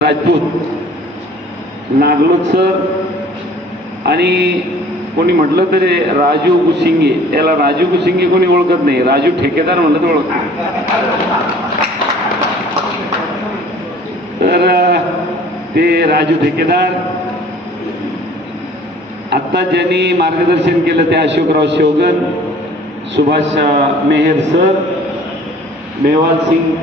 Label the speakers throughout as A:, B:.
A: Rajput नागलोद sir आणि कोणी म्हटलं तरी राजू गुसिंगे याला राजू गुसिंगे कोणी ओळखत नाही राजू ठेकेदार म्हणलं तर ओळख तर ते राजू ठेकेदार आत्ता ज्यांनी मार्गदर्शन केलं ते अशोकराव शेवगन सुभाष मेहर सर मेवाल सिंग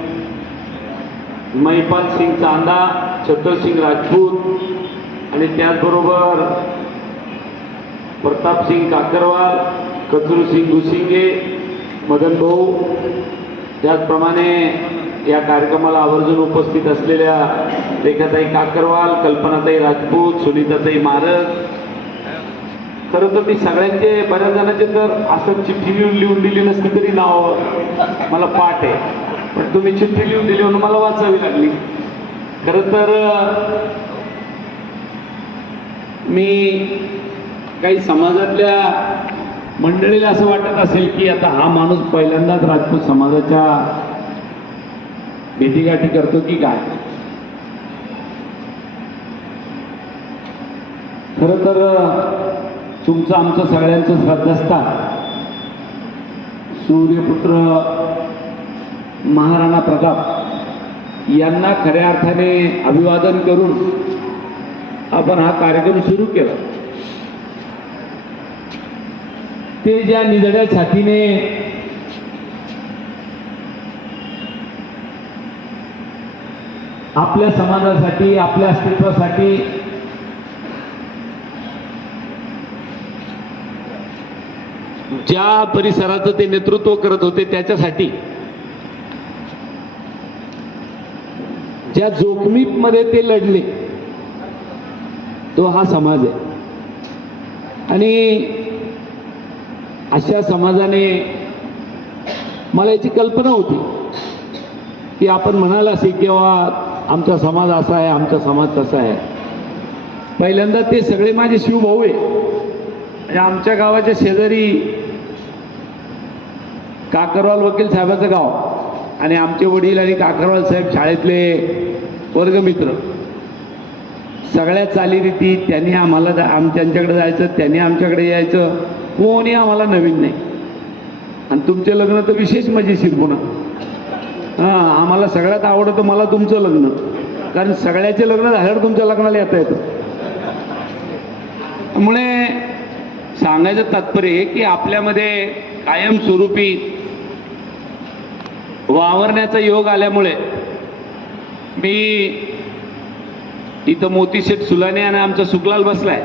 A: महिपाल सिंग चांदा छत्रसिंग राजपूत आणि त्याचबरोबर प्रतापसिंग काकरवाल कचरूसिंग गुसिंगे मदन भाऊ. त्याचप्रमाणे या कार्यक्रमाला आवर्जून उपस्थित असलेल्या रेखाताई काकरवाल कल्पनाताई राजपूत सुनीताताई मारक खरं तर ती सगळ्यांचे बऱ्याच जणांचे तर असं चिठ्ठी लिहून लिहून दिली नसती तरी नाव मला पाठ आहे. तुम्ही चिठ्ठी लिहून दिली म्हणून मला वाचावी लागली. खरं तर मी काही समाजातल्या मंडळीला असं वाटत असेल की आता हा माणूस पहिल्यांदाच राजपूत समाजाच्या भेटीगाठी करतो की काय? खर तर तुमचं आमचं सगळ्यांचं श्रद्धास्थान सूर्यपुत्र महाराणा प्रताप यांना खऱ्या अर्थाने अभिवादन करून आपण हा कार्यक्रम सुरू केला. ते ज्या निधड्या छातीने आपल्या समाजासाठी आपल्या अस्तित्वासाठी ज्या परिसराचं ते नेतृत्व करत होते त्याच्यासाठी ज्या जोखमीमध्ये ते लढले तो हा समाज आहे. आणि अशा समाजाने मला याची कल्पना होती की आपण म्हणाल असे किंवा आमचा समाज असा आहे आमचा समाज तसा आहे. पहिल्यांदा ते सगळे माझे शिवभाऊ आहे. म्हणजे आमच्या गावाच्या शेजारी काकरवाल वकील साहेबाचं गाव. आणि आमचे वडील आणि काकरवाल साहेब शाळेतले वर्गमित्र. सगळ्या चालीरीती त्यांनी आम्हाला आम त्यांच्याकडे जायचं त्यांनी आमच्याकडे यायचं. कोणी आम्हाला नवीन नाही. आणि तुमचे लग्न तर विशेष मजेशीर पुन्हा हां आम्हाला सगळ्यात आवडतं मला तुमचं लग्न. कारण सगळ्याचे लग्न झाल्यावर तुमच्या लग्नाला येता येतं. त्यामुळे सांगायचं तात्पर्य की आपल्यामध्ये कायमस्वरूपी वावरण्याचा योग आल्यामुळे मी इथं मोतीशेठ सुलाने आणि आमचा सुकलाल बसलाय.